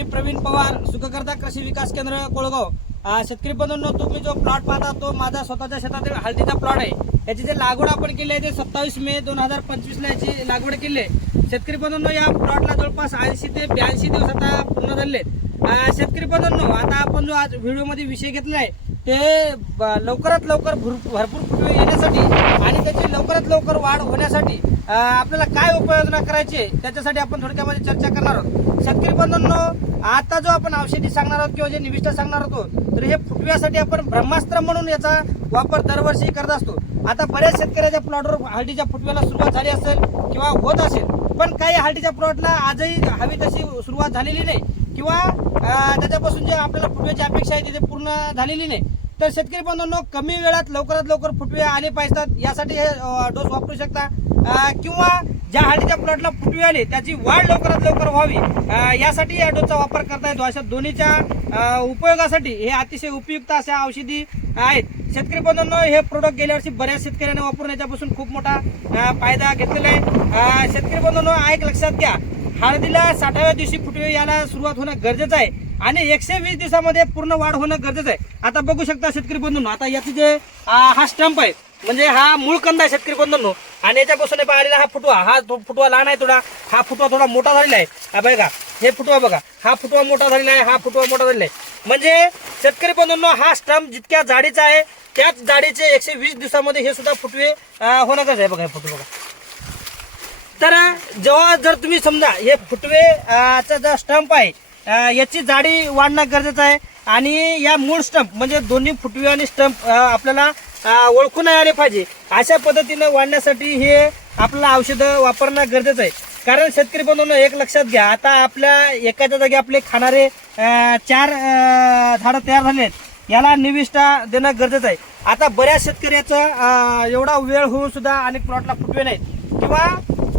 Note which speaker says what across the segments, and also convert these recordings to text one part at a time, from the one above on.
Speaker 1: मी प्रवीण पवार सुखकर्ता कृषी विकास केंद्र कोळगाव. शेतकरी बंधूंनो तुम्ही जो प्लॉट पाहता तो माझा स्वतःच्या शेतातील हळदीचा प्लॉट आहे. याची जे लागवड आपण केली आहे ते सत्तावीस मे दोन हजार पंचवीसला याची लागवड केली आहे. शेतकरी बंधूंनो या प्लॉटला जवळपास ऐंशी ते ब्याऐंशी दिवस आता पूर्ण झाले शेतकरी बंधूंनो आता आपण जो आज व्हिडिओमध्ये विषय घेतला आहे ते लवकरात लवकर भरपूर फुटवे येण्यासाठी आणि त्याची लवकर वाढ होण्यासाठी आपल्याला काय उपाययोजना करायची आहे, त्याच्यासाठी आपण थोडक्यामध्ये चर्चा करणार आहोत. शेतकरी बंधूंनो आता जो आपण औषधी सांगणार आहोत किंवा जे निविष्ट सांगणार होतो तर हे फुटव्यासाठी आपण ब्रह्मास्त्र म्हणून याचा वापर दरवर्षी करत असतो. आता बऱ्याच शेतकऱ्याच्या प्लॉटवर हळदीच्या फुटव्याला सुरुवात झाली असेल किंवा होत असेल पण काही हळदीच्या प्लॉटला आजही हवी तशी सुरुवात झालेली नाही किंवा त्याच्यापासून जे आपल्याला फुटव्याची अपेक्षा आहे तिथे पूर्ण झालेली नाही. तर शेतकरी बंधूंनो कमी वेळात लवकरात लवकर फुटवे आले पाहिजेत यासाठी हे डोस वापरू शकता. किंवा ज्या हळदीच्या प्लॉटला फुटवे आले त्याची वाढ लवकरात लवकर व्हावी. यासाठी या डोसचा वापर करता येतो. अशा दोन्हीच्या उपयोगासाठी हे अतिशय उपयुक्त अशा औषधी आहेत. शेतकरी बंधूंनो हे प्रोडक्ट गेल्या वर्षी बऱ्याच शेतकऱ्यांना वापरून याच्यापासून खूप मोठा फायदा घेतलेला आहे. शेतकरी बंधूंनो एक लक्षात घ्या. हळदीला साठाव्या दिवशी फुटवे यायला सुरुवात होणं गरजेचं आहे. आणि एकशे वीस दिवसामध्ये पूर्ण वाढ होणं गरजेचं आहे. आता बघू शकता शेतकरी बंधूंनो आता याचे जे हा स्टंप आहे म्हणजे हा मूळ कंद आहे शेतकरी बंधूंनो. आणि याच्यापासून पाहिलेला हा फुटवा हा फुटवा लहान आहे थोडा हा फुटवा थोडा मोठा झालेला आहे. बघा हे फुटवा बघा हा फुटवा मोठा झालेला आहे हा फुटवा मोठा झालेला आहे. म्हणजे शेतकरी बंधूंनो हा स्टंप जितक्या जाडीचा आहे त्याच जाडीचे एकशे वीस दिवसामध्ये हे सुद्धा फुटवे होणं गरजेचं आहे. बघा हे फुटवा बघा. तर जेव्हा जर तुम्ही समजा हे फुटवे चा जो स्टंप आहे याची जाडी वाढणं गरजेचं आहे. आणि या मूळ स्टंप म्हणजे दोन्ही फुटवे आणि स्टंप आपल्याला ओळखून आले पाहिजे. अशा पद्धतीनं वाढण्यासाठी हे आपल्याला औषधं वापरणं गरजेचं आहे. कारण शेतकरी बंधूंनो एक लक्षात घ्या आता आपल्या एकाच्या जागी आपले खाणारे चार झाडं तयार झाले आहेत. याला निविष्ठा देणं गरजेचं आहे. आता बऱ्याच शेतकऱ्याचा एवढा वेळ होऊन सुद्धा अनेक प्लॉटला फुटवे नाहीत. किंवा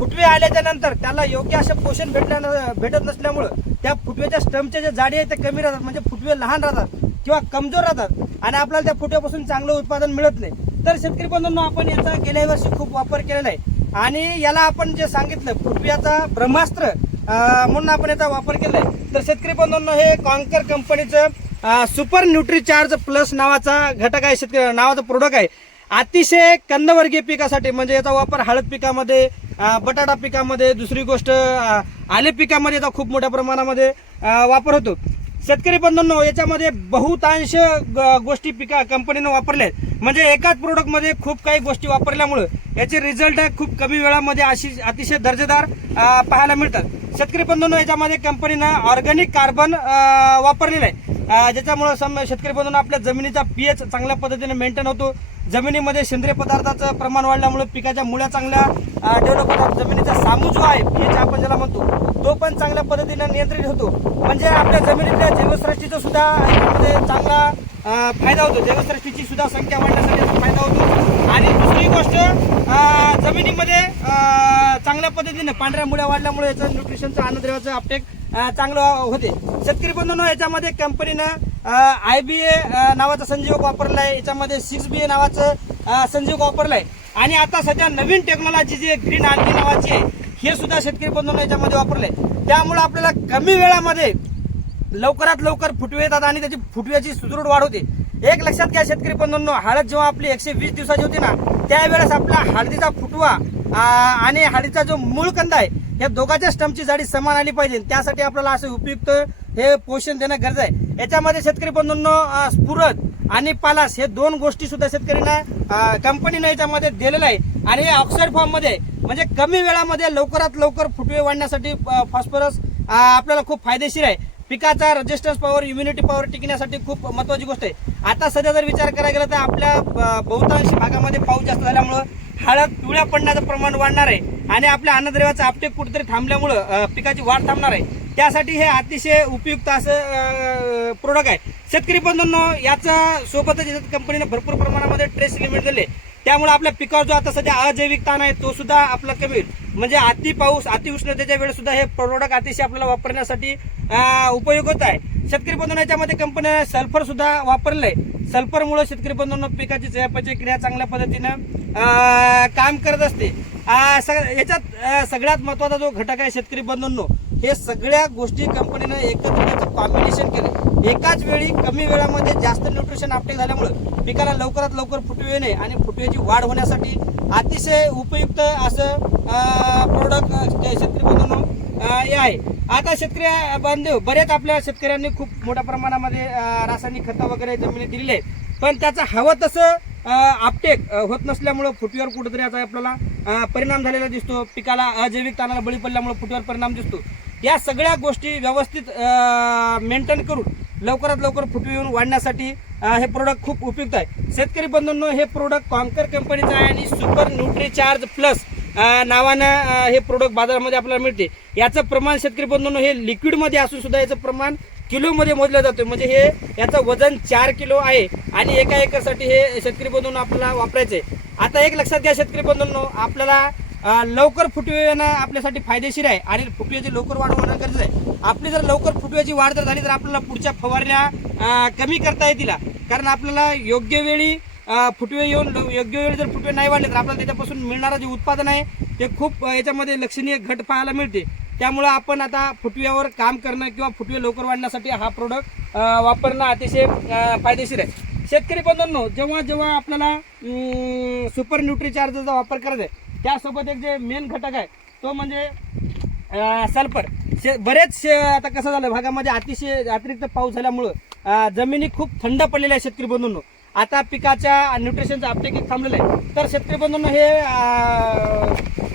Speaker 1: फुटवे आल्याच्यानंतर त्याला योग्य असं पोषण भेटल्या भेटत नसल्यामुळं त्या फुटव्याच्या स्टम्पचे जे जाडी आहे ते कमी राहतात. म्हणजे फुटवे लहान राहतात किंवा कमजोर राहतात आणि आपल्याला त्या फुटव्यापासून चांगलं उत्पादन मिळत नाही. तर शेतकरी बंधूंना आपण याचा गेल्या वर्षी खूप वापर केलेला आहे. आणि याला आपण जे सांगितलं फुटव्याचा ब्रह्मास्त्र म्हणून आपण याचा वापर केला आहे. तर शेतकरी बंधूंना हे कॉन्कर कंपनीचं सुपर न्यूट्री चार्ज प्लस नावाचा घटक आहे शेतकरी नावाचा प्रोडक्ट आहे. अतिशय कंदवर्गीय पिकासाठी म्हणजे याचा वापर हळद पिकामध्ये बटाटा पिकामध्ये दुसरी गोष्ट आले पिकामध्ये याचा खूप मोठ्या प्रमाणामध्ये वापर होतो. शेतकरी बंधूंनो याच्यामध्ये बहुतांश ग- गोष्टी पिका कंपनीनं वापरल्या आहेत म्हणजे एकाच प्रोडक्टमध्ये खूप काही गोष्टी वापरल्यामुळं याचे रिझल्ट खूप कमी वेळामध्ये अशी अतिशय दर्जेदार पाहायला मिळतात. शेतकरी बंधूंनो याच्यामध्ये कंपनीनं ऑर्गॅनिक कार्बन वापरलेलं आहे. ज्याच्यामुळं सम शेतकरी बंधूंना आपल्या जमिनीचा पीएच चांगल्या पद्धतीने मेंटेन होतो. जमिनीमध्ये सेंद्रिय पदार्थाचं प्रमाण वाढल्यामुळे पिकाच्या मुळ्या चांगल्या डेव्हलप होतात. जमिनीचा सामू जो आहे पीएच आपण ज्याला म्हणतो तो पण चांगल्या पद्धतीने नियंत्रित होतो. म्हणजे आपल्या जमिनीतल्या जैवसृष्टीचा सुद्धा यामध्ये चांगला फायदा होतो. जैवसृष्टीची सुद्धा संख्या वाढण्यासाठी याचा फायदा होतो. आणि दुसरी गोष्ट जमिनीमध्ये चांगल्या पद्धतीने पांढऱ्या मुळ्या वाढल्यामुळे याचं न्यूट्रिशनचं अन्नद्रव्याचं अपटेक चांगलं होते. शेतकरी बंधूंनो याच्यामध्ये कंपनीनं आय बी ए नावाचा संजीवक वापरला आहे याच्यामध्ये सिक्स बी ए नावाचं संजीवक वापरलं आहे आणि आता सध्या नवीन टेक्नॉलॉजी जी ग्रीन आरती नावाची आहे हे सुद्धा शेतकरी बंधून याच्यामध्ये वापरलंय. त्यामुळे आपल्याला कमी वेळामध्ये लवकरात लवकर फुटवे येतात आणि त्याची फुटव्याची सुदृढ वाढ होते. एक लक्षात घ्या शेतकरी बंधूंनो हळद जेव्हा आपली एकशे वीस दिवसाची होती ना त्यावेळेस आपला हळदीचा फुटवा आणि हळदीचा जो मूळ कंद आहे या दोघांच्या स्टंपची जाडी समान आली पाहिजे. त्यासाठी आपल्याला असं उपयुक्त हे पोषण देणं गरज आहे. याच्यामध्ये शेतकरी बंधूंनो स्फुरद आणि पालास हे दोन गोष्टी सुद्धा शेतकऱ्यांना कंपनीनं याच्यामध्ये दिलेलं आहे. आणि हे ऑक्साईड फॉर्ममध्ये म्हणजे कमी वेळामध्ये लवकरात लवकर फुटवे वाढण्यासाठी फॉस्फरस आपल्याला खूप फायदेशीर आहे. पिकाचा रजिस्टन्स पॉवर इम्युनिटी पॉवर टिकण्यासाठी खूप महत्वाची गोष्ट आहे. आता सध्या जर विचार करायला गेला तर आपल्या बहुतांश भागामध्ये पाऊस जास्त झाल्यामुळं हळद पिवळ्या पडण्याचं प्रमाण वाढणार आहे. आणि आपल्या अन्नद्रव्याचं आपटे कुठेतरी थांबल्यामुळं पिकाची वाढ थांबणार आहे. त्यासाठी हे अतिशय उपयुक्त असं प्रोडक्ट आहे. शेतकरी बंधूंनो याचा सोबतच कंपनीनं भरपूर प्रमाणामध्ये ट्रेस लिमिट दिले. त्यामुळे आपल्या पिकावर जो आता सध्या अजैविक ताण आहे तो सुद्धा आपला कमी होईल. म्हणजे अति पाऊस अतिउष्णतेच्या वेळेस सुद्धा हे प्रोडक्ट अतिशय आपल्याला वापरण्यासाठी उपयोग होत आहे. शेतकरी बंधूंना याच्यामध्ये कंपनीने सल्फर सुद्धा वापरलं आहे सल्फरमुळे शेतकरी बंधूंना पिकाची चयापचय क्रिया चांगल्या पद्धतीनं काम करत असते. सग- याच्यात सगळ्यात महत्त्वाचा जो घटक आहे शेतकरी बंधूंनो हे सगळ्या गोष्टी कंपनीनं एकत्र त्याचं कॉम्बिनेशन केलं. एकाच वेळी कमी वेळामध्ये जास्त न्यूट्रिशन आपटेक झाल्यामुळं पिकाला लवकरात लवकर फुटवे येणे आणि फुटव्याची वाढ होण्यासाठी अतिशय उपयुक्त असं प्रोडक्ट शेतकरी बंधूंनो हे आहे. आता शेतकरी बांधव बऱ्याच आपल्या शेतकऱ्यांनी खूप मोठ्या प्रमाणामध्ये रासायनिक खतं वगैरे जमिनीत दिलेले आहेत. पण त्याचं हवं तसं आपटेक होत नसल्यामुळं फुटव्यावर कुठेतरी याचा आपल्याला परिणाम झालेला दिसतो. पिकाला अजैविक ताणाला बळी पडल्यामुळे फुटीवर परिणाम दिसतो. या सगळ्या गोष्टी व्यवस्थित मेंटेन करून लवकरात लवकर फुटवी येऊन वाढण्यासाठी हे प्रोडक्ट खूप उपयुक्त आहे. शेतकरी बंधूंनो हे प्रोडक्ट कॉन्कर कंपनीचं आहे आणि सुपर न्यूट्रीचार्ज प्लस नावानं हे प्रोडक्ट बाजारामध्ये आपल्याला मिळते. याचं प्रमाण शेतकरी बंधूंनो हे लिक्विडमध्ये असून सुद्धा याचं प्रमाण किलोमध्ये मोजलं जातं म्हणजे हे याचं वजन चार किलो आहे आणि एका एकरसाठी हे शेतकरी बंधूंनो आपल्याला वापरायचं आहे आता एक लक्षात घ्या शेतकरी बंधूंनो आपल्याला लवकर फुटवे येणं आपल्यासाठी फायदेशीर आहे आणि फुटव्याची लवकर वाढ होणं गरजेचं आहे. आपली जर लवकर फुटव्याची वाढ जर झाली तर आपल्याला पुढच्या फवारण्या कमी करता येतील. कारण आपल्याला योग्य वेळी फुटवे येऊन लव- योग्य वेळी जर फुटवे नाही वाढले तर आपल्याला त्याच्यापासून मिळणारं जे उत्पादन आहे ते खूप याच्यामध्ये लक्षणीय घट पाहायला मिळते. त्यामुळं आपण आता फुटव्यावर काम करणं किंवा फुटवे लवकर वाढण्यासाठी हा प्रोडक्ट वापरणं अतिशय फायदेशीर आहे. शेतकरी बंधूंनो जेव्हा जेव्हा आपल्याला सुपर न्यूट्रीचार्जरचा वापर करायचा आहे त्यासोबत एक जे मेन घटक आहे तो म्हणजे सल्फर शे बरेच शे- आता कसं झालं भागामध्ये अतिशय अतिरिक्त पाऊस झाल्यामुळं जमिनी खूप थंड पडलेल्या आहे शेतकरी बंधूंनो. आता पिकाच्या न्यूट्रिशनचं अपटेक थांबलेलं आहे. तर शेतकरी बंधूंनो हे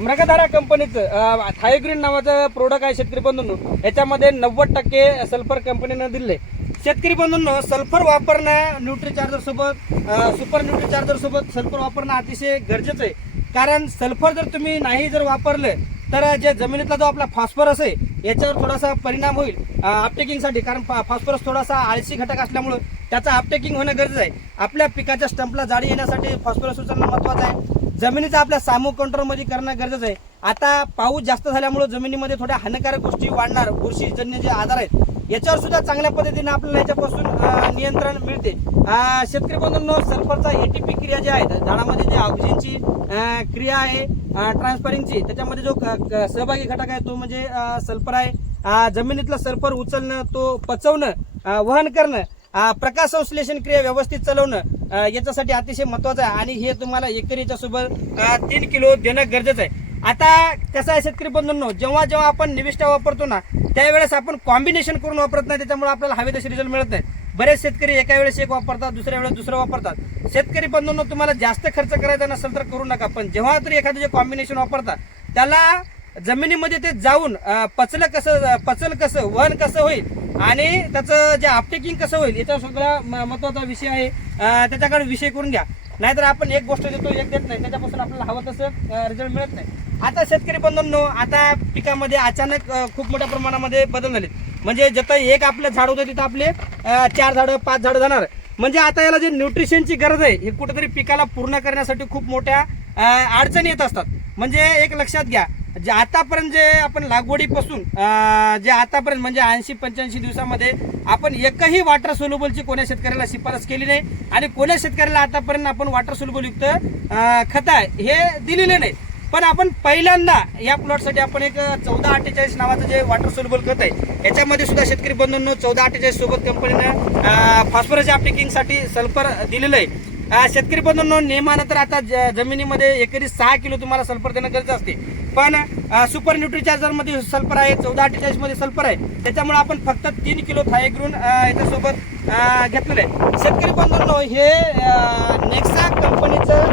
Speaker 1: मृगधारा कंपनीचं थायोग्रीन नावाचं प्रोडक्ट आहे शेतकरी बंधूंनो. याच्यामध्ये नव्वद टक्के सल्फर कंपनीनं दिले शेतकरी बंधूंनो सल्फर वापरणं न्यूट्री चार्जरसोबत सुपर न्यूट्री चार्जरसोबत सल्फर वापरणं अतिशय गरजेचं आहे. कारण सल्फर जर तुम्ही नाही जर वापरलं तर जे जमिनीतला जो आपला फॉस्फरस आहे याच्यावर थोडासा परिणाम होईल अपटेकिंगसाठी कारण फॉस्फरस थोडासा आळशी घटक असल्यामुळं त्याचा अपटेकिंग होणं गरजेचं आहे. आपल्या पिकाच्या स्टंपला जाडी येण्यासाठी फॉस्फरस उचलणं महत्वाचं आहे. जमिनीचा आपल्या सामूह कंट्रोलमध्ये करणं गरजेचं आहे. आता पाऊस जास्त झाल्यामुळं जमिनीमध्ये थोड्या हानिकारक गोष्टी वाढणार. बुरशीजन्य जे आजार आहेत याच्यावर सुद्धा चांगल्या पद्धतीने आपल्याला याच्यापासून नियंत्रण मिळते. शेतकरी बंधूंनो सल्फरचा एटीपी क्रिया जी आहे झाडामध्ये जे ऑक्सिजनची क्रिया आहे ट्रान्सफरिंगची त्याच्यामध्ये जो क- सहभागी घटक आहे तो म्हणजे सल्फर आहे. जमिनीतला जमिनीतलं सल्फर उचलणं तो पचवणं वहन करणं प्रकाश संश्लेषण क्रिया व्यवस्थित चालवणं याच्यासाठी अतिशय महत्वाचं आहे. आणि हे तुम्हाला एकरी याच्यासोबत तीन किलो देणं गरजेचं आहे. आता कसं आहे शेतकरी बंधूंनो जेव्हा जेव्हा आपण निविष्ठा वापरतो ना त्यावेळेस आपण कॉम्बिनेशन करून वापरत नाही त्याच्यामुळे आपल्याला हवे तसे रिझल्ट मिळत नाही. बरेच शेतकरी एका वेळेस एक वापरतात दुसऱ्या वेळेस दुसरं वापरतात. शेतकरी बंधूंनो तुम्हाला जास्त खर्च करायचा नसेल तर करू नका पण जेव्हा तरी एखादं जे कॉम्बिनेशन वापरतात त्याला जमिनीमध्ये ते जाऊन पचलं कसं पचल कसं वहन कसं होईल आणि त्याचं जे आपटेकिंग कसं होईल याचा सगळा म- महत्त्वाचा विषय आहे. त्याच्याकडे विषय करून घ्या. नाहीतर आपण एक गोष्ट देतो एक देत नाही त्याच्यापासून आपल्याला हवं तसं रिझल्ट मिळत नाही. आता शेतकरी बंधूंनो आता पिकामध्ये अचानक खूप मोठ्या प्रमाणामध्ये बदल झाले म्हणजे जिथं एक आपलं झाड होतं तिथं आपले चार झाडं पाच झाडं जाणार. म्हणजे आता याला जे न्यूट्रिशनची गरज आहे हे कुठेतरी पिकाला पूर्ण करण्यासाठी खूप मोठ्या अडचणी येत असतात. म्हणजे एक लक्षात घ्या जे आतापर्यंत जे आपण लागवडीपासून जे आतापर्यंत म्हणजे ऐंशी पंच्याऐंशी दिवसामध्ये आपण एकही वॉटर सोल्युबलची कोण्या शेतकऱ्याला शिफारस केली नाही आणि कोण्या शेतकऱ्याला आतापर्यंत आपण वॉटर सोल्युबलयुक्त खत आहे हे दिलेले नाही. पण आपण पहिल्यांदा या प्लॉटसाठी आपण एक चौदा अठ्ठेचाळीस नावाचं जे वॉटर सोल्युबल खत आहे याच्यामध्ये सुद्धा शेतकरी बंधूंनो चौदा अठ्ठेचाळीस सोबत कंपनीनं फॉस्फरसच्या अपटेकिंगसाठी सल्फर दिलेलं आहे. शेतकरी बंधूंनो नियमानं तर आता ज- जमिनीमध्ये एकरी सहा किलो तुम्हाला सल्फर देणं गरजेचं असते. पण सुपर न्यूट्रीचार्जरमध्ये सल्फर आहे चौदा अठ्ठेचाळीसमध्ये सल्फर आहे. त्याच्यामुळे आपण फक्त तीन किलो थायग्रून याच्यासोबत घेतलेलं आहे. शेतकरी बंधूंनो हे नेक्सा कंपनीचं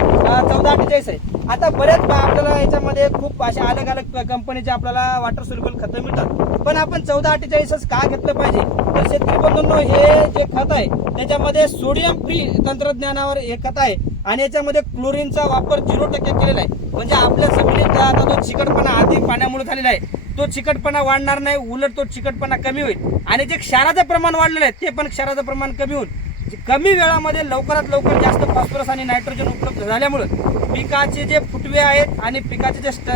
Speaker 1: चौदा अठ्ठेचाळीस आहे. आता बऱ्याच बा- आपल्याला याच्यामध्ये खूप अशा अलग अलग कंपनीचे आपल्याला वॉटर सोल्युबल खतं मिळतात. पण आपण चौदा अठ्ठेचाळीसच का घेतलं पाहिजे? तर शेतकरी बंधूंनो हे जे खत आहे त्याच्यामध्ये सोडियम फ्री तंत्रज्ञानावर एकत आहे. आणि याच्यामध्ये क्लोरीनचा वापर झिरो टक्के केलेला आहे. म्हणजे आपल्या जमिनीत आता तो चिकटपणा आधी पाण्यामुळे झालेला आहे तो चिकटपणा वाढणार नाही उलट तो चिकटपणा कमी होईल. आणि जे क्षाराचं प्रमाण वाढलेलं आहे ते पण क्षाराचं प्रमाण कमी होईल. कमी वेळामध्ये लवकरात लवकर जास्त फॉस्फरस आणि नायट्रोजन उपलब्ध झाल्यामुळं पिकाचे जे फुटवे आहेत आणि पिकाचे जे स्ट-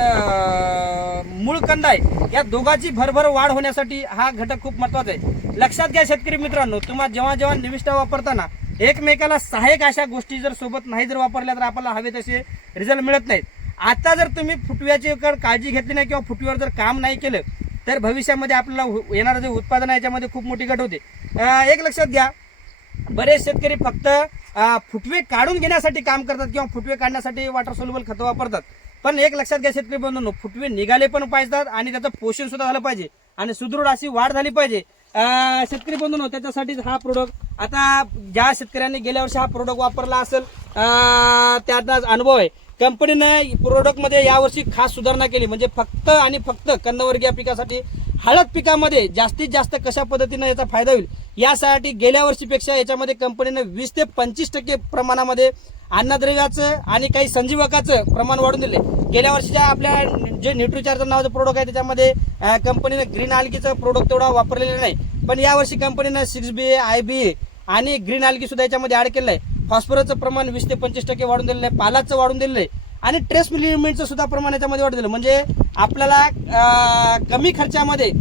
Speaker 1: मूळ कंद आहे या दोघांची भरभर वाढ होण्यासाठी हा घटक खूप महत्त्वाचा आहे. लक्षात घ्या शेतकरी मित्रांनो तुम्हाला जेव्हा जेव्हा निविष्ठा वापरताना एकमेकाला सहाय्यक अशा गोष्टी जर सोबत नाही जर वापरल्या तर आपल्याला हवे तसे रिझल्ट मिळत नाहीत. आता जर तुम्ही फुटव्याची काळजी घेतली नाही किंवा फुटव्यावर जर काम नाही केलं तर भविष्यामध्ये आपल्याला येणारं जे उत्पादन आहे याच्यामध्ये खूप मोठी घट होते. एक लक्षात घ्या बरेच शेतकरी फक्त फुटवे काढून घेण्यासाठी काम करतात किंवा फुटवे काढण्यासाठी वॉटर सोल्युबल खतं वापरतात. पण एक लक्षात घ्या शेतकरी बंधूंनो फुटवे निघाले पण पाहिजेत आणि त्याचं पोषण सुद्धा झालं पाहिजे आणि सुदृढ अशी वाढ झाली पाहिजे. शेतकरी बंधूंनो त्याच्यासाठीच हा प्रोडक्ट आता ज्या शेतकऱ्यांनी गेल्या वर्षी हा प्रोडक्ट वापरला असेल त्याचा अनुभव आहे. कंपनीनं प्रोडक्टमध्ये यावर्षी खास सुधारणा केली. म्हणजे फक्त आणि फक्त कंदवर्गीय पिकासाठी हळद पिकामध्ये जास्तीत जास्त कशा पद्धतीनं याचा फायदा होईल यासाठी गेल्या वर्षीपेक्षा याच्यामध्ये कंपनीनं वीस ते पंचवीस टक्के प्रमाणामध्ये अन्नद्रव्याचं आणि काही संजीवकाचं प्रमाण वाढून दिले गेल्या वर्षीच्या आपल्या जे न्यूट्रीचार्जर नावाचं प्रोडक्ट आहे त्याच्यामध्ये कंपनीनं ग्रीन आल्गीचं प्रोडक्ट तेवढा वापरलेलं नाही. पण यावर्षी कंपनीनं सिक्स बी ए आय बी ए आणि ग्रीन आल्गी सुद्धा याच्यामध्ये ॲड केलेलं आहे फॉस्फरसचं प्रमाण वीस ते पंचवीस टक्के वाढून दिलेलं आहे. पालाचं वाढून दिलेलं आहे. आणि ट्रेस मिलिमेंटचं सुद्धा प्रमाण याच्यामध्ये वाढून दिलं म्हणजे आपल्याला कमी खर्चामध्ये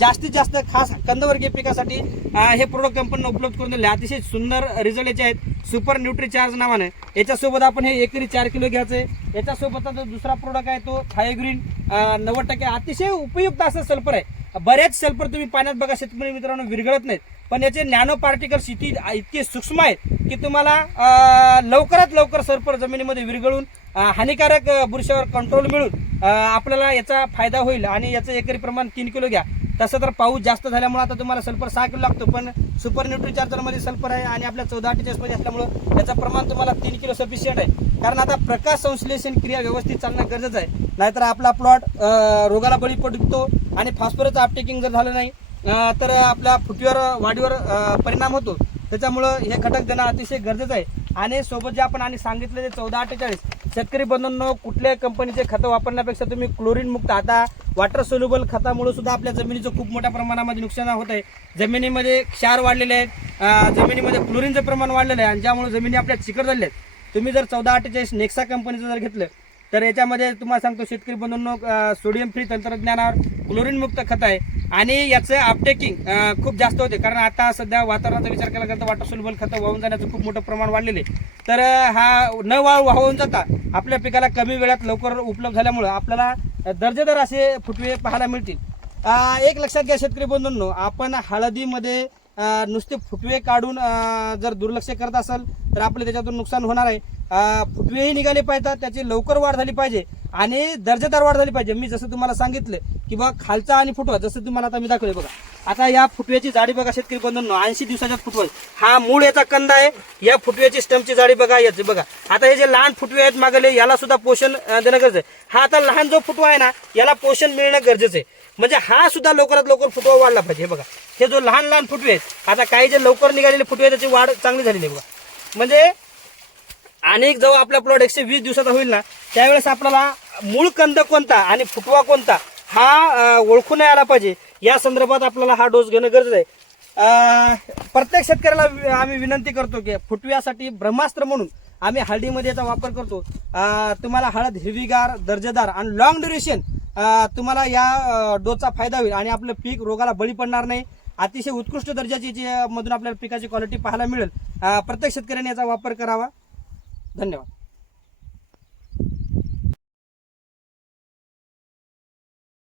Speaker 1: जास्तीत जास्त खास कंदवर्गीय पिकासाठी हे प्रोडक्ट कंपनीनं उपलब्ध करून दिले. अतिशय सुंदर रिझल्ट याचे आहेत. सुपर न्यूट्री चार्ज नावानं. याच्यासोबत आपण हे एकरी चार किलो घ्यायचं. आहे याच्यासोबत जो दुसरा प्रोडक्ट आहे तो थायोग्रीन नव्वद टक्के अतिशय उपयुक्त असं सल्फर आहे. बऱ्याच सल्फर तुम्ही पाण्यात बघा शेतकरी मित्रांनो विरघळत नाहीत. पण याचे नॅनो पार्टिकल इतकी इतके सूक्ष्म आहेत की तुम्हाला लवकरात लवकर सल्फर जमिनीमध्ये विरघळून हानिकारक बुरशावर कंट्रोल मिळून आपल्याला याचा फायदा होईल आणि याचं एकरी प्रमाण तीन किलो घ्या. तसं तर पाऊस जास्त झाल्यामुळे आता तुम्हाला सल्फर सहा किलो लागतो पण सुपर न्यूट्री चार्जरमध्ये सल्फर आहे आणि आपल्या चौदा अठ्ठेचाळीसमध्ये असल्यामुळं याचं प्रमाण तुम्हाला तीन किलो सफिशियंट आहे. कारण आता प्रकाश संश्लेषण क्रिया व्यवस्थित चालणं गरजेचं आहे. नाहीतर आपला प्लॉट रोगाला बळी पडतो आणि फॉस्फरसचं अपटेकिंग जर झालं नाही तर आपल्या फुटीवर वाढीवर परिणाम होतो. त्याच्यामुळं हे घटक देणं अतिशय गरजेचं आहे. आणि सोबत जे आपण आणि सांगितलं ते चौदा अठ्ठेचाळीस शेतकरी बंधूंनो कुठल्याही कंपनीचे खतं वापरण्यापेक्षा तुम्ही क्लोरीन मुक्त. आता वॉटर सोल्युबल खतामुळे सुद्धा आपल्या जमिनीचं खूप मोठ्या प्रमाणामध्ये नुकसान होत आहे. जमिनीमध्ये क्षार वाढलेले आहेत. जमिनीमध्ये क्लोरीनचं प्रमाण वाढलेलं आहे. आणि ज्यामुळे जमिनी आपल्या चिकट झालेल्या आहेत. तुम्ही जर चौदा अठ्ठेचाळीस नेक्सा कंपनीचं जर घेतलं तर याच्यामध्ये तुम्हाला सांगतो शेतकरी बंधूंनो सोडियम फ्री तंत्रज्ञानावर क्लोरीन मुक्त खत आहे. आणि याचं अपटेकिंग खूप जास्त होते. कारण आता सध्या वातावरणाचा विचार केला जातो वॉटर सोल्युबल खतं वाहून जाण्याचं खूप मोठं प्रमाण वाढलेलं आहे. तर हा न वाळ वाहून जाता आपल्या पिकाला कमी वेळात लवकर उपलब्ध झाल्यामुळं आपल्याला दर्जेदार असे फुटवे पाहायला मिळतील. एक लक्षात घ्या शेतकरी बंधूंनो आपण हळदीमध्ये नुसते फुटवे काढून जर दुर्लक्ष करत असाल तर आपलं त्याच्यातून नुकसान होणार आहे. फुटवेही निघाले पाहिजेत त्याची लवकर वाढ झाली पाहिजे आणि दर्जेदार वाढ झाली पाहिजे. मी जसं तुम्हाला सांगितलं की बा खालचा आणि फुटवा जसं तुम्हाला आता मी दाखवले बघा. आता या फुटव्याची जाडी बघा शेतकरी बंधूंनो ऐंशी दिवसाच्या फुटवा आहे. हा मूळ याचा कंद आहे. या फुटव्याची स्टमची जाडी बघा याची बघा. आता हे जे लहान फुटवे आहेत मागले याला सुद्धा पोषण देणं गरजेचं आहे. हा आता लहान जो फुटवा आहे ना याला पोषण मिळणं गरजेचं आहे. म्हणजे हा सुद्धा लवकरात लवकर फुटवा वाढला पाहिजे हे बघा. हे जो लहान लहान फुटवे आहेत आता काही जे लवकर निघालेले फुटवे आहेत त्याची वाढ चांगली झालेली आहे बघा. म्हणजे आणि जेव्हा आपला प्लॉट एकशे वीस दिवसाचा होईल ना त्यावेळेस आपल्याला मूळ कंद कोणता आणि फुटवा कोणता हा ओळखू ओळखून आला पाहिजे. या संदर्भात आपल्याला हा डोस घेणं गरजेचं आहे. प्रत्येक शेतकऱ्याला वि- आम्ही विनंती करतो की फुटव्यासाठी ब्रह्मास्त्र म्हणून आम्ही हळदीमध्ये याचा वापर करतो. तुम्हाला हळद हिरवीगार दर्जेदार आणि लॉंग ड्युरेशन तुम्हाला या डोसचा फायदा होईल आणि आपलं पीक रोगाला बळी पडणार नाही. अतिशय उत्कृष्ट दर्जाची जी, मधून आपल्याला पिकाची क्वालिटी पाहायला मिळेल. प्रत्येक शेतकऱ्याने याचा वापर करावा. धन्यवाद.